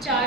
4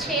6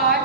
8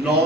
9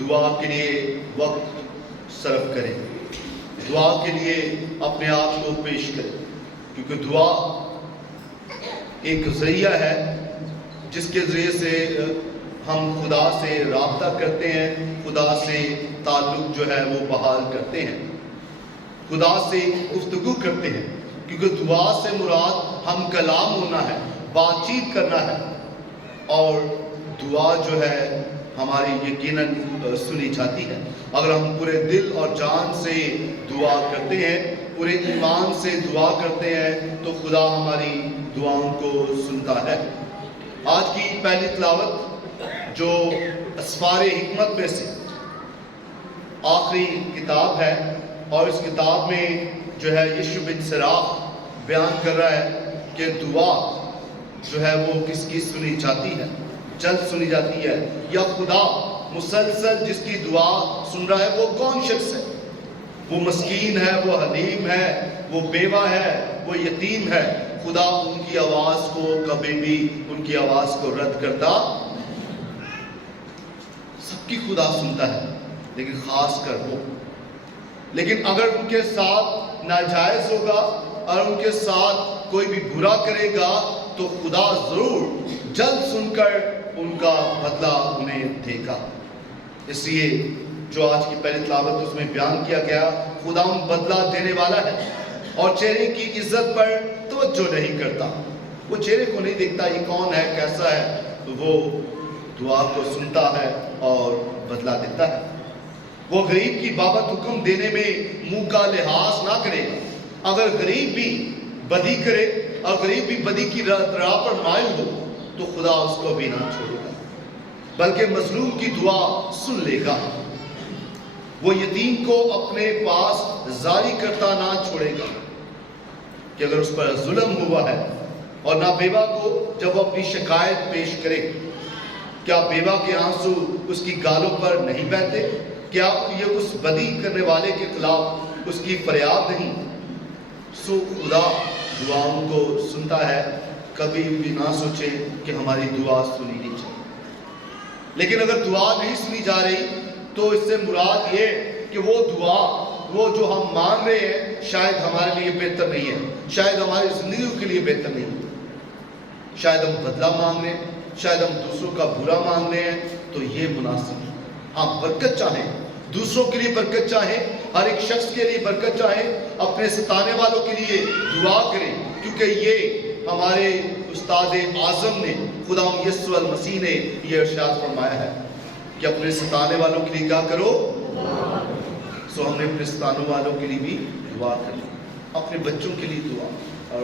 دعا کے لیے وقت صرف کریں، دعا کے لیے اپنے آپ کو پیش کریں، کیونکہ دعا ایک ذریعہ ہے جس کے ذریعے سے ہم خدا سے رابطہ کرتے ہیں، خدا سے تعلق جو ہے وہ بحال کرتے ہیں، خدا سے گفتگو کرتے ہیں، کیونکہ دعا سے مراد ہم کلام ہونا ہے، بات چیت کرنا ہے، اور دعا جو ہے ہماری یقیناً سنی جاتی ہے اگر ہم پورے دل اور جان سے دعا کرتے ہیں، پورے ایمان سے دعا کرتے ہیں تو خدا ہماری دعاؤں کو سنتا ہے۔ آج کی پہلی تلاوت جو اسفار حکمت میں سے آخری کتاب ہے، اور اس کتاب میں جو ہے یشوع بن سراخ بیان کر رہا ہے کہ دعا جو ہے وہ کس کی سنی جاتی ہے، جلد سنی جاتی ہے، یا خدا مسلسل جس کی دعا سن رہا ہے وہ کون شخص ہے؟ وہ مسکین ہے، وہ حلیم ہے، وہ بیوہ ہے، وہ یتیم ہے۔ خدا ان کی آواز کو کبھی بھی ان کی آواز کو رد کرتا، سب کی خدا سنتا ہے لیکن خاص کر وہ، لیکن اگر ان کے ساتھ ناجائز ہوگا اور ان کے ساتھ کوئی بھی برا کرے گا تو خدا ضرور جلد سن کر ان کا بدلہ انہیں دے گا۔ اس لیے جو آج کی پہلی تلاوت اس میں بیان کیا گیا، خدا بدلہ دینے والا ہے اور چہرے کی عزت پر توجہ نہیں کرتا، وہ چہرے کو نہیں دیکھتا یہ کون ہے، کیسا ہے، تو وہ دعا کو سنتا ہے اور بدلہ دیتا ہے۔ وہ غریب کی بابت حکم دینے میں منہ کا لحاظ نہ کرے گا۔ اگر غریب بھی بدی کرے اور غریب بھی بدی کی راہ پر مائل ہو تو خدا اس کو بھی نہ چھوڑے گا، بلکہ مظلوم کی دعا سن لے گا۔ وہ یتیم کو اپنے پاس زاری کرتا نہ چھوڑے گا کہ اگر اس پر ظلم ہوا ہے، اور نہ بیوہ کو جب وہ اپنی شکایت پیش کرے، کیا بیوہ کے آنسو اس کی گالوں پر نہیں بہتے؟ کیا یہ اس بدی کرنے والے کے خلاف اس کی فریاد نہیں؟ سو خدا دعاؤں کو سنتا ہے، کبھی بھی نہ سوچے کہ ہماری دعا سنی نہیں جائے۔ لیکن اگر دعا نہیں سنی جا رہی تو اس سے مراد یہ کہ وہ دعا، وہ جو ہم مانگ رہے ہیں شاید ہمارے لیے بہتر نہیں ہے، شاید ہماری زندگیوں کے لیے بہتر نہیں ہے، شاید ہم بدلہ مانگ رہے ہیں، شاید ہم دوسروں کا برا مانگ رہے ہیں، تو یہ مناسب ہے۔ ہم برکت چاہیں، دوسروں کے لیے برکت چاہیں، ہر ایک شخص کے لیے برکت چاہیں، اپنے ستانے والوں کے لیے دعا کریں، کیونکہ یہ ہمارے استاد اعظم نے، خدا یسوع المسیح نے یہ ارشاد فرمایا ہے کہ اپنے ستانے والوں کے لیے کیا کرو، سو ہم نے اپنے ستانے والوں کے لیے بھی دعا کریں، اپنے بچوں کے لیے دعا اور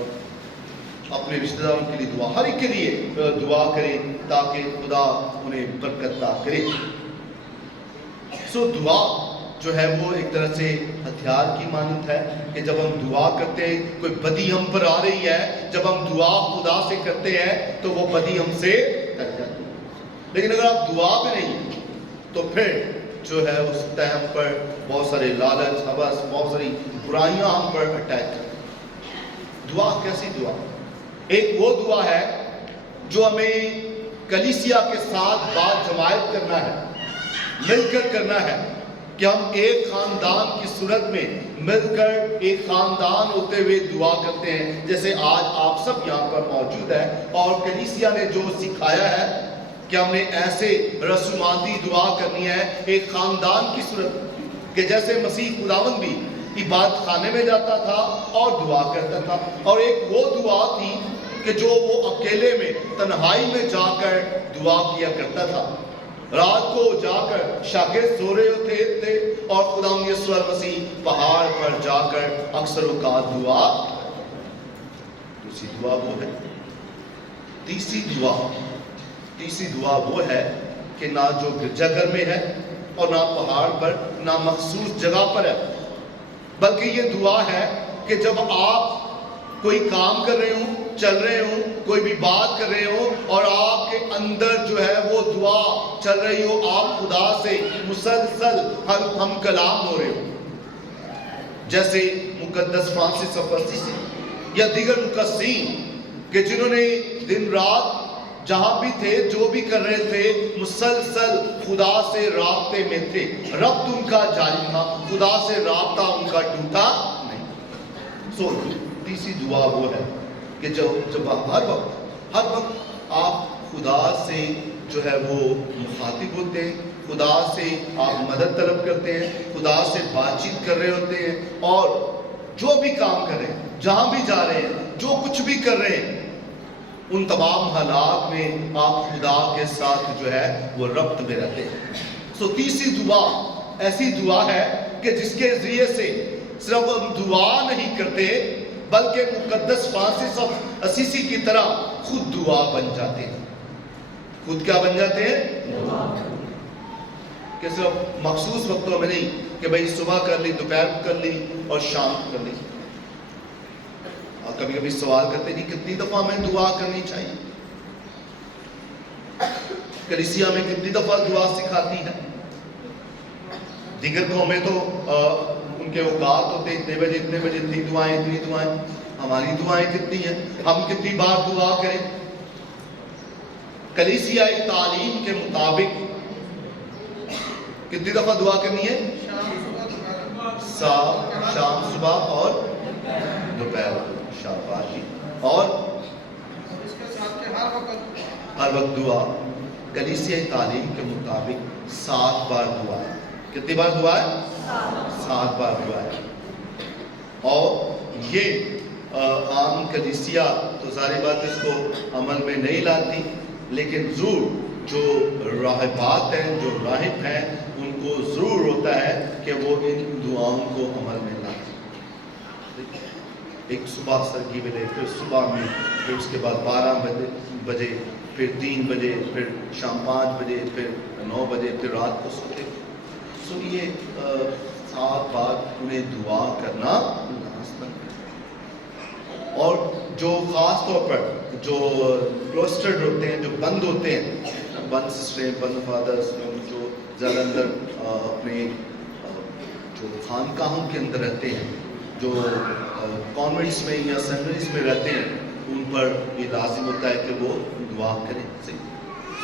اپنے رشتہ داروں کے لیے دعا، ہر ایک کے لیے دعا کریں تاکہ خدا انہیں برکت عطا کرے۔ سو دعا جو ہے وہ ایک طرح سے ہتھیار کی مانند ہے کہ جب ہم دعا کرتے ہیں، کوئی بدی ہم پر آ رہی ہے، جب ہم دعا خدا سے کرتے ہیں تو وہ بدی ہم سے کٹ جاتی ہے۔ لیکن اگر آپ دعا بھی نہیں تو پھر جو ہے اس ٹائم پر بہت سارے لالچ، ہوس، بہت ساری برائیاں ہم پر اٹیک کریں۔ دعا کیسی دعا؟ ایک وہ دعا ہے جو ہمیں کلیسیا کے ساتھ بات جماعت کرنا ہے، مل کر کرنا ہے، کہ ہم ایک خاندان کی صورت میں مل کر ایک خاندان ہوتے ہوئے دعا کرتے ہیں، جیسے آج آپ سب یہاں پر موجود ہیں، اور کلیسیا نے جو سکھایا ہے کہ ہم نے ایسے رسوماتی دعا کرنی ہے ایک خاندان کی صورت میں، کہ جیسے مسیح خداوند بھی عبادت خانے میں جاتا تھا اور دعا کرتا تھا، اور ایک وہ دعا تھی کہ جو وہ اکیلے میں تنہائی میں جا کر دعا کیا کرتا تھا۔ رات کو جا کر شاگرد سو رہے ہوتے تھے اور خدا یسوع المسیح پہاڑ پر جا کر اکثر اوقات دعا۔ دوسری دعا وہ ہے، تیسری دعا وہ ہے کہ نہ جو گرجا گھر میں ہے اور نہ پہاڑ پر، نہ مخصوص جگہ پر ہے، بلکہ یہ دعا ہے کہ جب آپ کوئی کام کر رہے ہوں، چل رہے ہوں، کوئی بھی بات کر رہے ہوں اور آپ کے اندر جو ہے وہ دعا چل رہی ہو، آپ خدا سے مسلسل ہم کلام ہو رہے ہوں، جیسے مقدس فرانسس آف اسیسی یا دیگر مقدسین کہ جنہوں نے دن رات جہاں بھی تھے جو بھی کر رہے تھے مسلسل خدا سے رابطے میں تھے. ربط ان کا جاری تھا, خدا سے رابطہ ان کا ٹوٹا نہیں. سو تیسری دعا وہ ہے کہ جب ہر وقت آپ خدا سے جو ہے وہ مخاطب ہوتے ہیں, خدا سے آپ مدد طلب کرتے ہیں, خدا سے بات چیت کر رہے ہوتے ہیں, اور جو بھی کام کر رہے ہیں, جہاں بھی جا رہے ہیں, جو کچھ بھی کر رہے ہیں, ان تمام حالات میں آپ خدا کے ساتھ جو ہے وہ ربط میں رہتے ہیں. سو تیسری دعا ایسی دعا ہے کہ جس کے ذریعے سے صرف ہم دعا نہیں کرتے بلکہ مقدس فرانسس آف اسیسی کی طرح خود دعا بن جاتے ہیں. خود کیا بن جاتے ہیں؟ کہ صرف مخصوص وقتوں میں نہیں کہ بھئی صبح کر لی, دوپہر کو کر لی اور شام کو کر لی. اور کبھی کبھی سوال کرتے نہیں کتنی دفعہ ہمیں دعا کرنی چاہیے, کلیسیا میں کتنی دفعہ دعا سکھاتی ہے. دیگر قومیں تو ان کے اوقات ہوتے اتنے بجے اتنی دعائیں. ہماری دعائیں کتنی ہیں, ہم کتنی بار دعا کریں. کلیسیائی تعلیم کے مطابق کتنی دفعہ دعا کرنی ہے؟ شام, صبح اور دوپہر. شاباش. اور ہر وقت دعا. کلیسیائی تعلیم کے مطابق 7 بار دعا ہے. کتنی بار دعا ہے؟ 7 بار دعا ہے. اور یہ عام کلیسیا تو ساری بات اس کو عمل میں نہیں لاتی, لیکن ضرور جو راہبات ہیں, جو راہب ہیں, ان کو ضرور ہوتا ہے کہ وہ ان دعاؤں کو عمل میں لاتے. ایک صبح سر کی بجے, پھر صبح میں, پھر اس کے بعد 12 بجے, پھر 3 بجے, پھر شام 5 بجے, پھر 9 بجے, پھر رات کو سوتے. سو یہ 7 بار انہیں دعا کرنا لازم ہے. اور جو خاص طور پر جو کلوسٹرڈ ہوتے ہیں, جو بند ہوتے ہیں, بند سسٹریں, بند فادرز, جو زیادہ اندر اپنے جو خانقاہوں کے اندر رہتے ہیں, جو کانوینٹس میں یا سیمنریز میں رہتے ہیں, ان پر یہ لازم ہوتا ہے کہ وہ دعا کریں.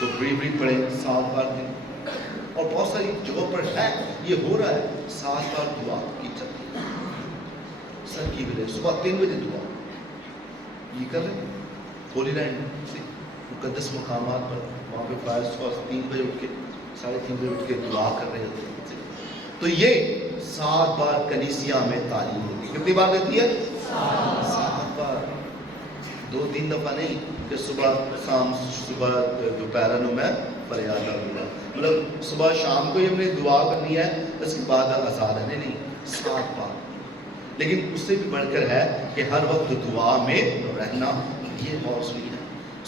سو بری پڑھیں 7 بار دن. اور بہت ساری جگہوں پر ہے یہ ہو رہا ہے, 7 بار دعا کی جاتی ہے. سر کی بجے صبح 3 بجے دعا یہ کر رہے ہیں. ہولی لینڈ سے مقدس مقامات پر وہاں پہ فائر 3 بجے اٹھ کے 3:30 بجے اٹھ کے دعا کر رہے ہوتے ہیں. تو یہ 7 بار کلیسیا میں تعلیم ہوتی ہے. کتنی بار دیتی ہے؟ 7 بار. 2-3 دفعہ نہیں کہ صبح شام, صبح دوپہر میں فریاد کروں گا, مطلب صبح شام کو ہی ہم نے دعا کرنی ہے, اس کے بعد آزاد ہے. نہیں, 7 بار. لیکن اس سے بھی بڑھ کر ہے کہ ہر وقت دعا میں رہنا, یہ بہت ضروری ہے.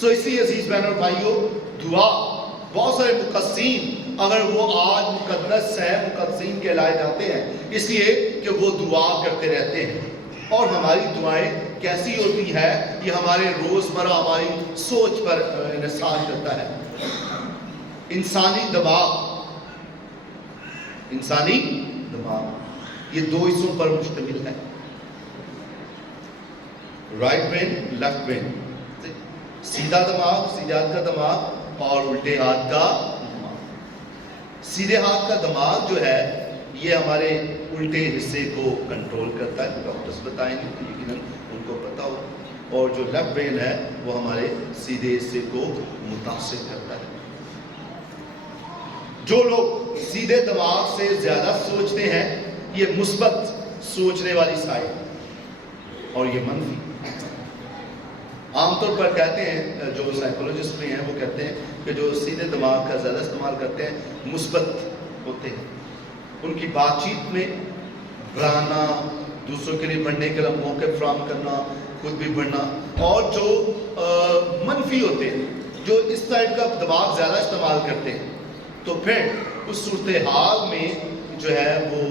سو اسی عزیز بہن اور بھائیوں, دعا بہت سارے مقدسین اگر وہ آج مقدس ہیں, مقدسین کہلائے جاتے ہیں اس لیے کہ وہ دعا کرتے رہتے ہیں. اور ہماری دعائیں کیسی ہوتی ہے یہ ہمارے روزمرہ ہماری سوچ پر انحصار کرتا ہے. انسانی دماغ یہ 2 حصوں پر مشتمل ہے, رائٹ برین, لیفٹ برین. سیدھا دماغ, سیدھے ہاتھ کا دماغ, اور الٹے ہاتھ کا دماغ. سیدھے ہاتھ کا دماغ جو ہے یہ ہمارے الٹے حصے کو کنٹرول کرتا ہے. ڈاکٹرز بتائیں گے تو یقیناً ان کو پتہ ہو. اور جو لیفٹ برین ہے وہ ہمارے سیدھے حصے کو متاثر کرتا ہے. جو لوگ سیدھے دماغ سے زیادہ سوچتے ہیں یہ مثبت سوچنے والی سائڈ, اور یہ منفی. عام طور پر کہتے ہیں جو سائیکولوجسٹ بھی ہیں وہ کہتے ہیں کہ جو سیدھے دماغ کا زیادہ استعمال کرتے ہیں مثبت ہوتے ہیں. ان کی بات چیت میں بڑھانا, دوسروں کے لیے بڑھنے کے لیے موقع فراہم کرنا, خود بھی بڑھنا. اور جو منفی ہوتے ہیں, جو اس سائڈ کا دماغ زیادہ استعمال کرتے ہیں, تو پھر اس صورتحال میں جو ہے وہ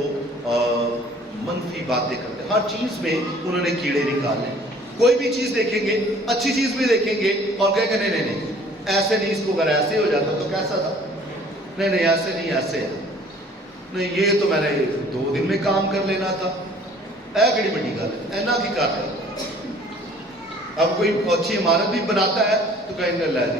منفی باتیں کرتے ہیں. ہر چیز میں انہوں نے کیڑے نکالے. کوئی بھی چیز دیکھیں گے, اچھی چیز بھی دیکھیں گے اور کہیں گے نہیں ایسے نہیں, اس کو اگر ایسے ہو جاتا تو کیسا تھا, نہیں ایسے نہیں, ایسے ہے, نہیں یہ تو میں نے 2 دن میں کام کر لینا تھا, کڑی بڑی گل ہے, اینا کی کر. اب کوئی اچھی عمارت بھی بناتا ہے تو کہیں گے لے جی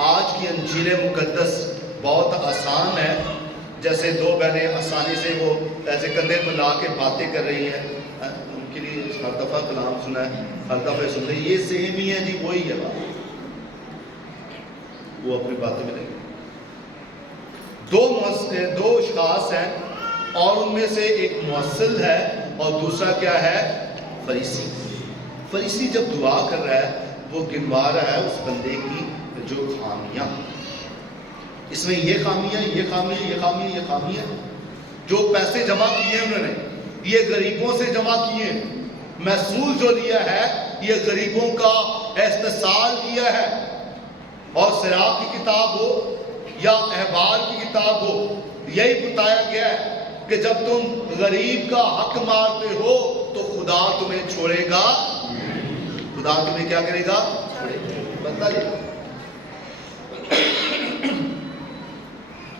آج کی انجیل مقدس بہت آسان ہے، جیسے دو بہنیں آسانی سے وہ ایسے کندھے پر لا کے باتیں کر رہی ہیں، ان کے لیے ہر دفعہ کلام سنا ہے، ہر دفعہ سن رہے، یہ سیم ہی ہے جی، وہی ہے بات، وہ اپنی باتیں میں نہیں۔ دو اشخاص ہیں اور ان میں سے ایک موصل ہے اور دوسرا کیا ہے؟ فریسی۔ فریسی جب دعا کر رہا ہے وہ گنوا رہا ہے اس بندے کی جو خامیاں، اس میں یہ خامیاں، یہ خامیاں، یہ خامیاں، یہ خامیاں، جو پیسے جمع کیے انہوں نے یہ غریبوں سے جمع کیے، محصول جو لیا ہے یہ غریبوں کا استحصال کیا ہے، اور سراغ کی کتاب ہو یا احبار کی کتاب ہو یہی بتایا گیا ہے کہ جب تم غریب کا حق مارتے ہو تو خدا تمہیں چھوڑے گا، خدا تمہیں کیا کرے گا؟ بندہ لے گا۔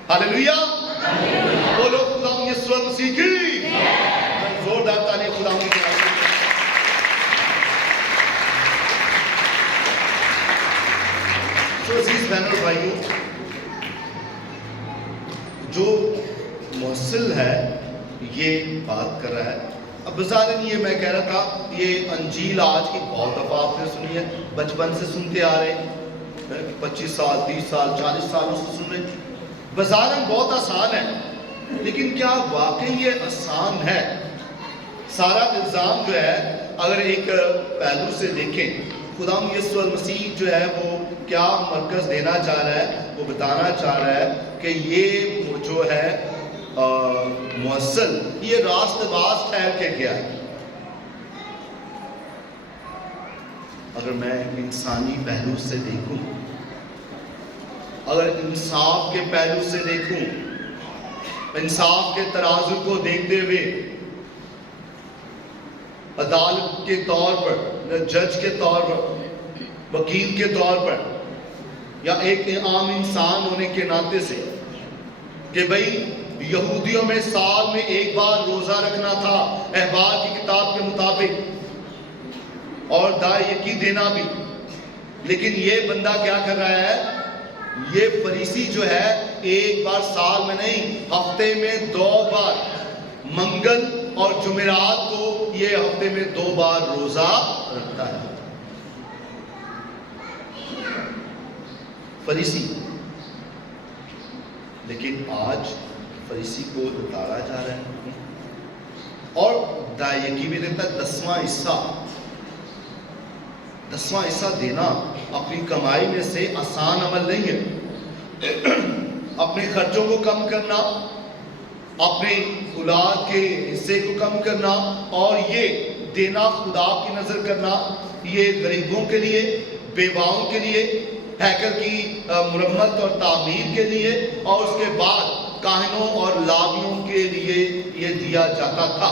ہاللیلویا، بولو خدا یسوع مسیح کی زوردار تعلیم خدا کی طرف سے۔ تو عزیز بہنوں اور بھائیوں، جو موصل ہے یہ بات کر رہا ہے، اب بظاہر یہ میں کہہ رہا تھا یہ انجیل آج کی بہت دفعہ آپ نے سنی ہے، بچپن سے سنتے آ رہے ہیں، 25 سال 30 سال 40 سالوں سے سن رہے ہیں، بظاہر بہت آسان ہے، لیکن کیا واقعی یہ آسان ہے؟ سارا الزام جو ہے اگر ایک پہلو سے دیکھیں، خدا یسوع مسیح جو ہے وہ کیا مرکز دینا چاہ رہا ہے؟ وہ بتانا چاہ رہا ہے کہ یہ جو ہے موصل یہ راست باز ٹھہر کے گیا ہے۔ اگر میں انسانی پہلو سے دیکھوں، اگر انصاف کے پہلو سے دیکھوں، انصاف کے ترازو کو دیکھتے ہوئے، عدالت کے طور پر، جج کے طور پر، وکیل کے طور پر، یا ایک عام انسان ہونے کے ناطے سے، کہ بھئی یہودیوں میں سال میں ایک بار روزہ رکھنا تھا احبار کی کتاب کے مطابق، اور دائیں یکی دینا بھی، لیکن یہ بندہ کیا کر رہا ہے؟ یہ فریسی جو ہے ایک بار سال میں نہیں، ہفتے میں 2 بار، منگل اور جمعرات کو یہ ہفتے میں 2 بار روزہ رکھتا ہے۔ فریسی، لیکن آج فریسی کو اتارا جا رہا ہے اور دائیکی بھی دیتا ہے 10واں حصہ دینا اپنی کمائی میں سے آسان عمل نہیں ہے۔ اپنے خرچوں کو کم کرنا، اپنے اولاد کے حصے کو کم کرنا اور یہ دینا خدا کی نظر کرنا، یہ غریبوں کے لیے، بیواؤں کے لیے، ہیکل کی مرمت اور تعمیر کے لیے، اور اس کے بعد کاہنوں اور لاویوں کے لیے یہ دیا جاتا تھا۔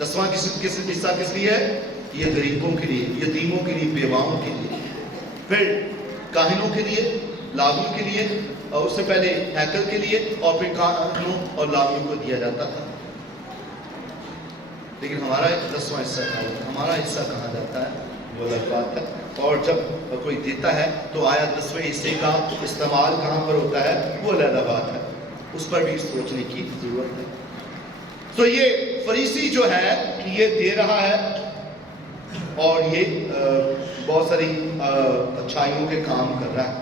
10واں حصہ کس لیے ہے؟ یہ غریبوں کے لیے، یتیموں کے لیے، بیواؤں کے لیے، پھر کاہنوں کے لیے، لاویوں کے لیے، اور اس سے پہلے ہیکل کے لیے، اور پھر کاہنوں اور لاویوں کو دیا جاتا تھا۔ لیکن ہمارا 10واں حصہ کہاں ہوتا ہے؟ ہمارا حصہ کہاں جاتا ہے؟ وہ الگ بات ہے۔ اور جب کوئی دیتا ہے تو آیا 10ویں حصے کا استعمال کہاں پر ہوتا ہے؟ وہ علیحدہ بات ہے، اس پر بھی سوچنے کی ضرورت ہے۔ تو یہ فریسی جو ہے یہ دے رہا ہے اور یہ بہت ساری اچھائیوں کے کام کر رہا ہے،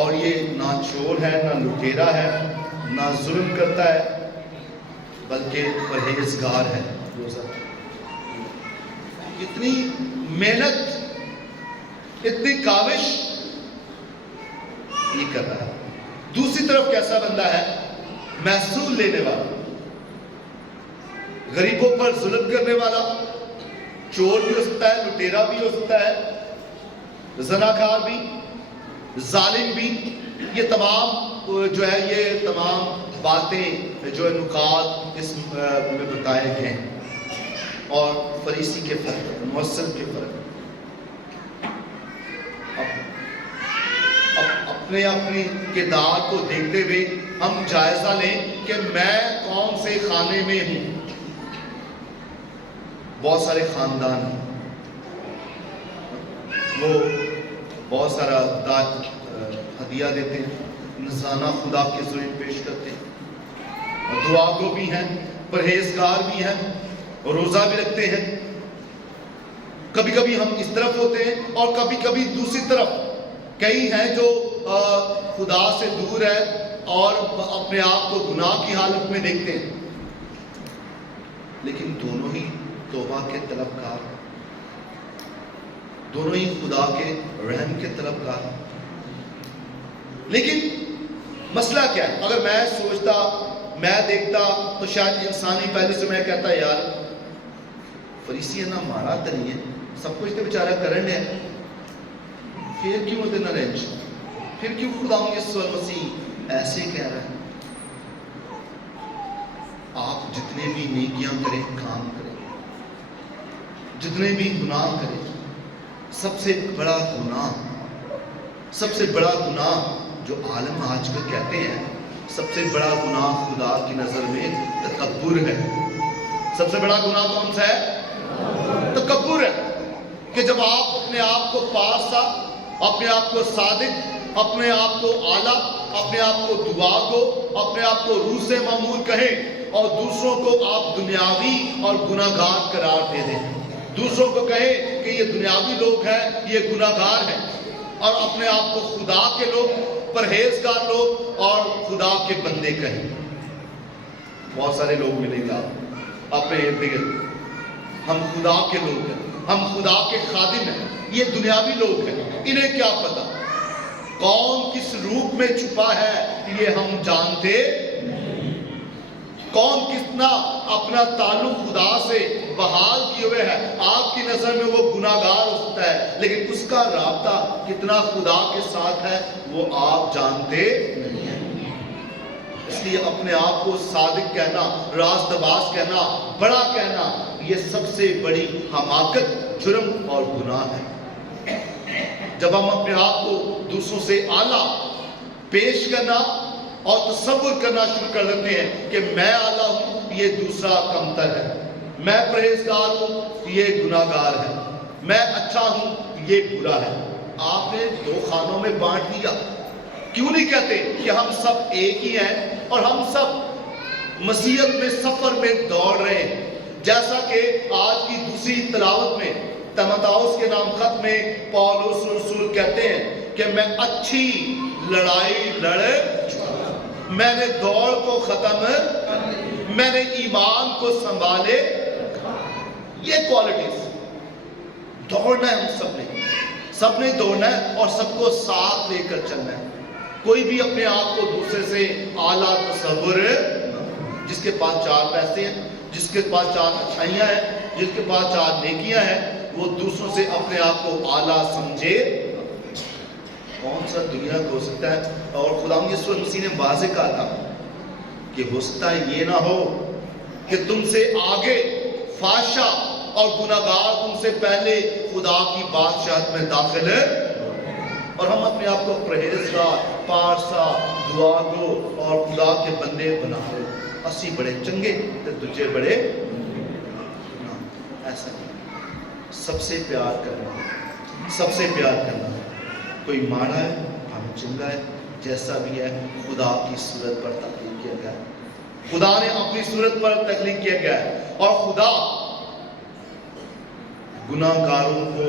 اور یہ نہ چور ہے، نہ لٹیرا ہے، نہ ظلم کرتا ہے، بلکہ پرہیزگار ہے۔ روزہ اتنی محنت، اتنی کاوش یہ کر رہا ہے۔ دوسری طرف کیسا بندہ ہے؟ محصول لینے والا، غریبوں پر ظلم کرنے والا، چور بھی ہو سکتا ہے، لٹیرا بھی ہو سکتا ہے، زناکار بھی، ظالم بھی، یہ تمام جو ہے یہ تمام باتیں جو نکات اس میں بتائے گئے ہیں۔ اور فریسی کے فرق، موصل کے فرق، اپنے کردار کو دیکھتے ہوئے ہم جائزہ لیں کہ میں کون سے خانے میں ہوں۔ بہت سارے خاندان ہیں، وہ بہت سارا ہدیہ دیتے ہیں, نذرانہ خدا کے ذریعے پیش کرتے ہیں, اور دعا گو بھی ہیں, پرہیزگار بھی ہیں, اور روزہ بھی رکھتے ہیں. کبھی کبھی ہم اس طرف ہوتے ہیں اور کبھی کبھی دوسری طرف. کئی ہیں جو خدا سے دور ہے اور اپنے آپ کو گناہ کی حالت میں دیکھتے ہیں, لیکن دونوں ہی توبہ کے طلبگار, دونوں ہی خدا کے رحم کے طلبگار. لیکن مسئلہ کیا ہے؟ اگر میں سوچتا, میں دیکھتا, تو شاید انسانی پہلے سے میں کہتا یار فریسی نہ مارا تو نہیں ہے, سب کچھ تو بیچارہ کرن ہے, پھر کیوں اتنا رینج, پھر کیوں خدا یسوع مسیح ایسے کہہ رہا ہے. آپ جتنے بھی نیکیاں کریں, کام کریں, جتنے بھی گناہ کریں, سب سے بڑا گناہ جو عالم آج کل کہتے ہیں, سب سے بڑا گناہ خدا کی نظر میں تکبر ہے. سب سے بڑا گناہ کون سا ہے؟ تکبر ہے. کہ جب آپ اپنے آپ کو پارسا, اپنے آپ کو صادق, اپنے آپ کو اعلیٰ, اپنے آپ کو دعا کو, اپنے آپ کو روح سے معمور کہیں, اور دوسروں کو آپ دنیاوی اور گناہگار قرار دے دیں. دوسروں کو کہیں کہ یہ دنیاوی لوگ ہیں, یہ گناہگار ہیں, اور اپنے آپ کو خدا کے لوگ, پرہیزگار لوگ اور خدا کے بندے کہیں. بہت سارے لوگ ملیں گے آپ اپنے ارد گرد, ہم خدا کے لوگ ہیں, ہم خدا کے خادم ہیں. یہ دنیاوی لوگ ہیں, انہیں کیا پتا کون کس روپ میں چھپا ہے, یہ ہم جانتے نہیں. کون کتنا اپنا تعلق خدا سے بحال کیے ہوئے ہے. آپ کی نظر میں وہ گناہگار ہو سکتا ہے, لیکن اس کا رابطہ کتنا خدا کے ساتھ ہے وہ آپ جانتے نہیں ہیں. اس لیے اپنے آپ کو صادق کہنا, راست باز کہنا, بڑا کہنا, یہ سب سے بڑی حماقت, جرم اور گناہ ہے. جب ہم اپنے آپ کو دوسروں سے اعلیٰ پیش کرنا اور تصور کرنا شروع کر دیتے ہیں کہ میں اعلیٰ ہوں, یہ دوسرا کمتر ہے, میں پرہیزگار ہوں, یہ گناہگار ہے, میں اچھا ہوں, یہ برا ہے. آپ نے دو خانوں میں بانٹ دیا. کیوں نہیں کہتے کہ ہم سب ایک ہی ہیں اور ہم سب مسیحیت میں سفر میں دوڑ رہے ہیں. جیسا کہ آج کی دوسری تلاوت میں تیموتھیوس کے نام خط میں پولس رسول کہتے ہیں کہ میں اچھی لڑائی لڑ, میں نے دوڑ کو ختم, میں نے ایمان کو سنبھالے. یہ کوالٹیز, دوڑنا ہے ہم سب نے دوڑنا ہے اور سب کو ساتھ لے کر چلنا ہے. کوئی بھی اپنے آپ کو دوسرے سے اعلیٰ تصور, جس کے پاس 4 پیسے ہیں, جس کے پاس 4 اچھائیاں ہیں, جس کے پاس 4 نیکیاں ہیں, وہ دوسروں سے اپنے آپ کو اعلیٰ سمجھے. کون سا دنیا کو ہو سکتا ہے؟ اور خدا یسوع مسیح نے واضح کہا تھا کہ ہو سکتا ہے یہ نہ ہو کہ تم سے آگے فحشا اور گناہگار تم سے پہلے خدا کی بادشاہت میں داخل ہے, اور ہم اپنے آپ کو پرہیزگار, پارسا, دعا گو اور خدا کے بندے بنا رہے. اسی بڑے چنگے تو دوجے بڑے, ایسا نہیں. سب سے پیار کرنا, سب سے پیار کرنا. کوئی ماڑا ہے, ہم چنگا ہے, جیسا بھی ہے, خدا کی صورت پر تخلیق کیا گیا ہے. خدا نے اپنی صورت پر تخلیق کیا گیا ہے, اور خدا گناہگاروں کو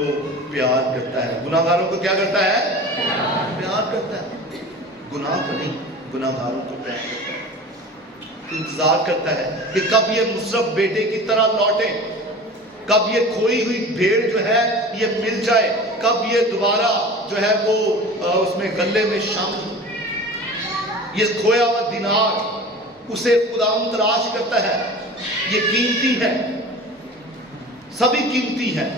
پیار کرتا ہے. گناہگاروں کو کیا کرتا ہے؟ پیار کرتا ہے. گناہ کو نہیں, گناہگاروں کو پیار کرتا ہے. انتظار کرتا ہے کہ کب یہ مصرف بیٹے کی طرح لوٹے, کب یہ کھوئی ہوئی بھیڑ جو ہے یہ مل جائے, کب یہ دوبارہ جو ہے وہ اس میں گلے میں شامل ہو. یہ کھویا ہوا دینار, اسے خدا تلاش کرتا ہے. یہ قیمتی ہے, سبھی قیمتی ہے,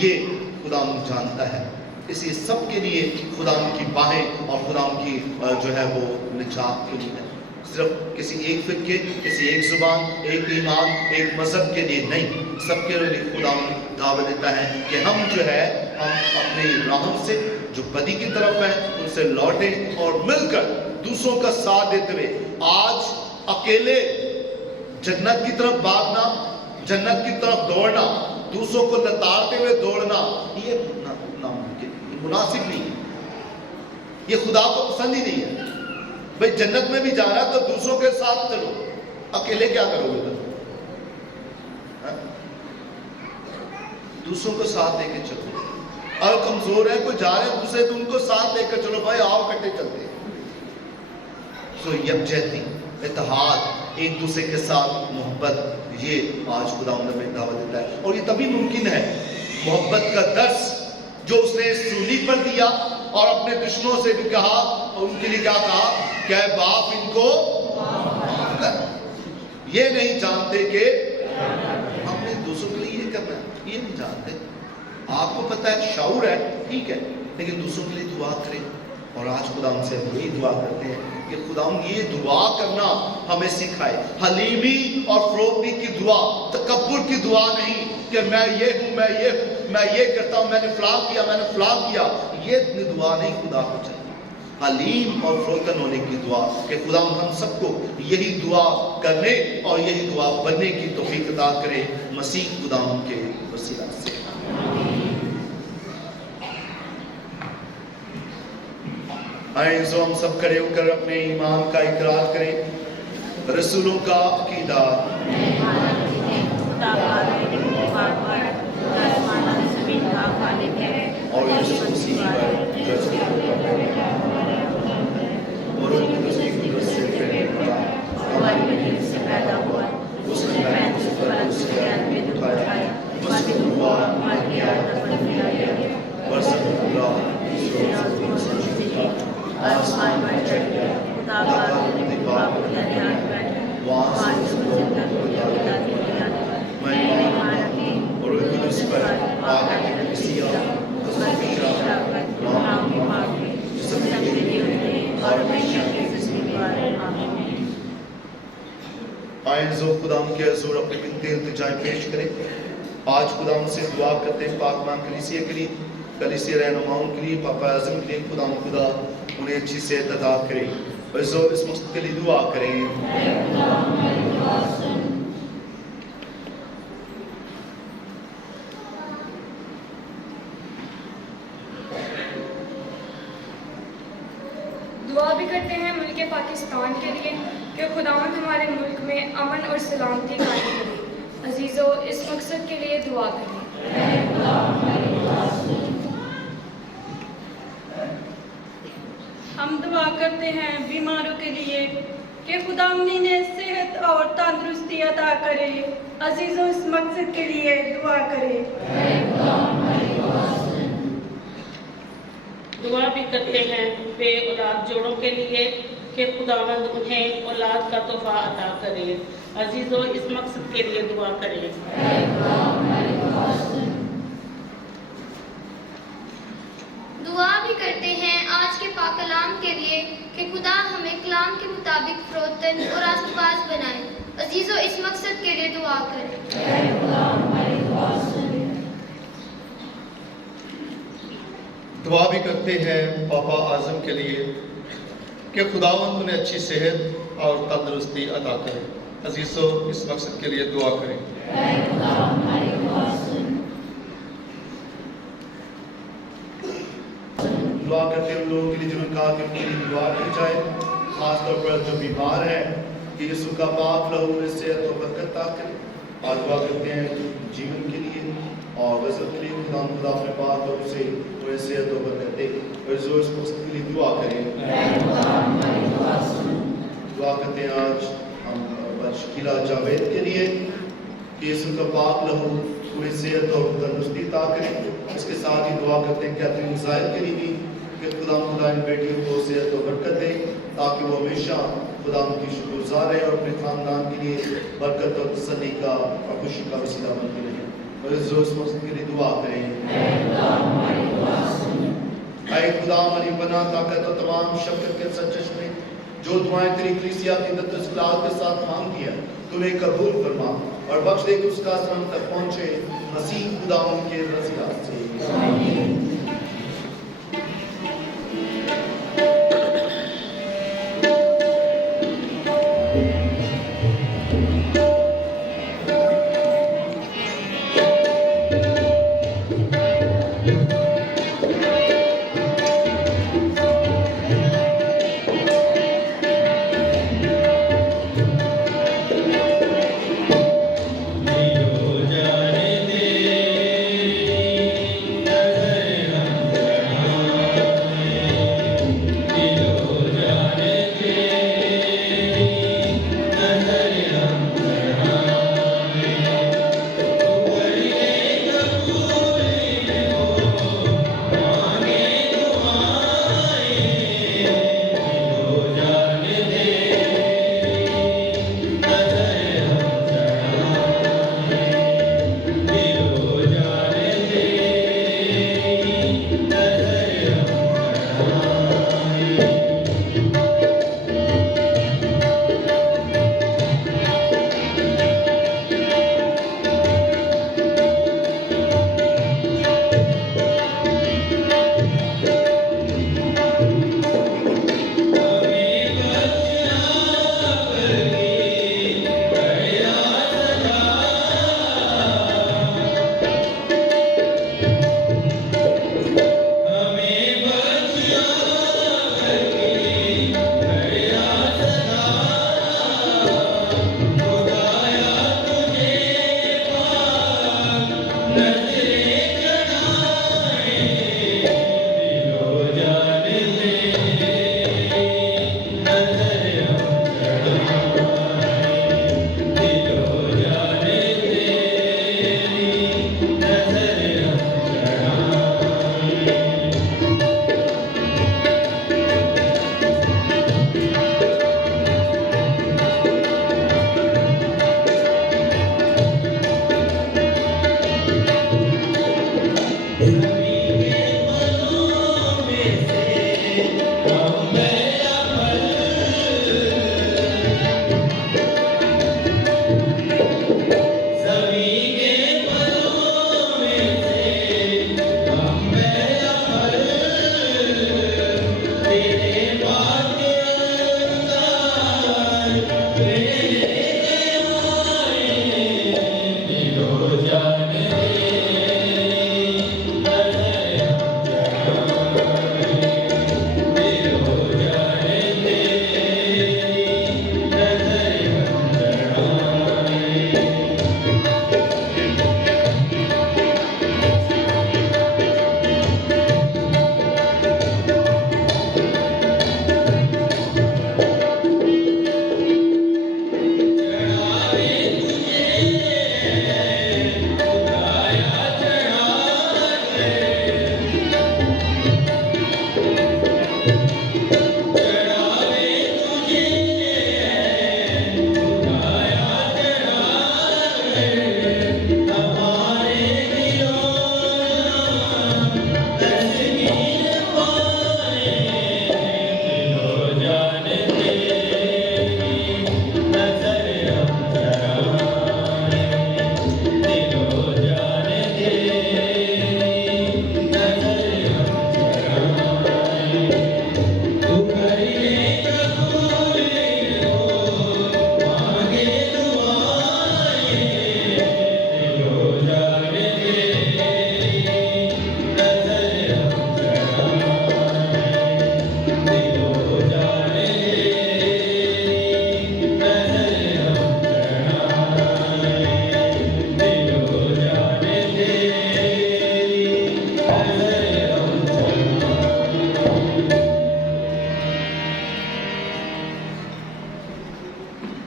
یہ خدا جانتا ہے. اس لیے سب کے لیے خدا کی باہیں اور خدا کی جو ہے وہ نجات کے لیے ہے. صرف کسی ایک فرقے, کسی ایک زبان, ایک ایمان, ایک مذہب کے لیے نہیں, سب کے لیے خدا دعوت دیتا ہے کہ ہم جو ہے ہم اپنے راہوں سے جو بدی کی طرف ہے ان سے لوٹیں, اور مل کر دوسروں کا ساتھ دیتے ہوئے. آج اکیلے جنت کی طرف بھاگنا, جنت کی طرف دوڑنا, دوسروں کو لتاڑتے ہوئے دوڑنا, یہ ناممکن مناسب نہیں ہے، یہ خدا کو پسند ہی نہیں ہے۔ بھئی جنت میں بھی جانا تو دوسروں کے ساتھ چلو، اکیلے کیا کرو گے؟ دوسروں کو ساتھ لے کے چلو، اور کمزور ہے کوئی جا رہے ہیں دوسرے تو ان کو ساتھ لے کر چلو، بھائی آؤ کٹے چلتے ہیں۔ سو یکجہتی، اتحاد، ایک دوسرے کے ساتھ محبت، یہ آج خدا ہمیں دعوت دیتا ہے۔ اور یہ تبھی ممکن ہے، محبت کا درس جو اس نے سولی پر دیا اور اپنے دشمنوں سے بھی کہا، اور ان کے لیے کیا کہا کہ اے باپ ان کو معاف کر، یہ نہیں جانتے کہ ہم نے دوسروں کے لیے یہ کرنا ہے، یہ نہیں جانتے۔ آپ کو پتہ ہے، شعور ہے، ٹھیک ہے، لیکن دوسروں کے لیے دعا کریں۔ اور آج خدا ہم سے یہی دعا کرتے ہیں کہ خدا ہم یہ دعا کرنا ہمیں سکھائے، حلیمی اور فروغی کی دعا، تکبر کی دعا نہیں کہ میں یہ ہوں، میں یہ ہوں، میں یہ کرتا ہوں، میں نے فلاں کیا، میں نے فلاں کیا، یہ دعا نہیں خدا کو چاہیے۔ حلیم اور فروتن ہونے کی دعا کہ خدا ہم سب کو یہی دعا کرنے اور یہی دعا بننے کی توفیق عطا کرے، مسیح خدا کے وسیلہ سے۔ آئیں سو ہم سب کھڑے ہو کر اپنے ایمان کا اقرار کریں۔ رسولوں کا عقیدہ، اور یسوع مسیح پر اور قدس کی قدرت سے پیدا ہوا، اس نے محفوظ پر اس کے اٹھایا، مسلم ہوا، برسک اللہ آسمان پر چڑھ گیا، خدا کا دیوار پر بیٹھا، وہاں سے اس کو میں ایمان رکھتی اور قدس پر آگے کلیسیا، قدس کی شراکت، روح کی معافی، جسم کی دیوتے اور ہمیشہ کی زندگی والے آمین۔ آئیں زو خدا کے حضور اپنے بنتے التجائیں پیش کریں۔ آج خدا ہم سے دعا کرتے ہیں پاک مان کلیسیا کے لیے، کلیسیا رہنماؤں کے لیے، پاپا اعظم کے لیے، خدا انہیں اچھی صحت عطا کرے، اور اس مقصد کے لیے دعا کریں۔ دعا بھی کرتے ہیں ملک پاکستان کے لیے کہ خداوند ہمارے ملک میں امن اور سلامتی قائم کرے۔ عزیزو، اس مقصد کے لیے دعا کریں۔ ہم دعا کرتے ہیں بیماروں کے لیے کہ خدا انہیں صحت اور تندرستی عطا کرے۔ عزیزوں، اس مقصد کے لیے دعا کریں۔ دعا بھی کرتے ہیں بے اولاد جوڑوں کے لیے کہ خداوند انہیں اولاد کا تحفہ عطا کرے۔ عزیزوں، اس مقصد کے لیے دعا کریں۔ دعا بھی کرتے ہیں آج کے پاک کلام کے لیے کہ خدا ہمیں کلام کے مطابق فروتن اور راست باز بنائے۔ عزیزوں، اس مقصد کے لیے دعا کریں۔ دعا بھی کرتے ہیں پاپا اعظم کے لیے کہ خداوند انہیں اچھی صحت اور تندرستی عطا کرے۔ عزیزوں، اس مقصد کے لیے دعا کریں۔ دعا کرتے ہیں ان لوگوں کے لیے جنہوں نے کہا کہ ان کے لیے دعا کی جائے، خاص طور پر جو بیمار ہے کہ یسوع کا پاک لہو میں صحت و برکت عطا کرے۔ اور دعا کرتے ہیں جیون کے لیے اور وزن کے لیے، خدا اپنے پاک لہو سے انہیں صحت و برکت دے، اور جو اس مقصد کے لیے دعا کریں۔ دعا کرتے ہیں آج ہم شکیلہ جاوید کے لیے کہ یسوع کا پاک لہو انہیں صحت اور تندرستی عطا کرے۔ اس کے ساتھ ہی دعا کرتے ہیں کیتھرین زاہد کے لیے بھی کہ خدا ان بیٹیوں کو صحت و برکت دے تاکہ وہ ہمیشہ خدا ان کی شکر گزار رہے اور اپنے خاندان کے لیے برکت اور تسلی کا اور خوشی کا وسیلہ بنتے رہیں۔ اور اس مقصد کے لیے دعا کریں۔ اے خدا ہماری پناہ، طاقت اور تمام شفقت کے سرچشمے، جو دعائیں تیری کلیسیا کی عدت و اصلاح کے ساتھ مانگی ہیں، تمہیں قبول فرما اور بخش دے کہ اس کا اثر ہم تک پہنچے، مسیح خدا ان کے وسیلہ سے۔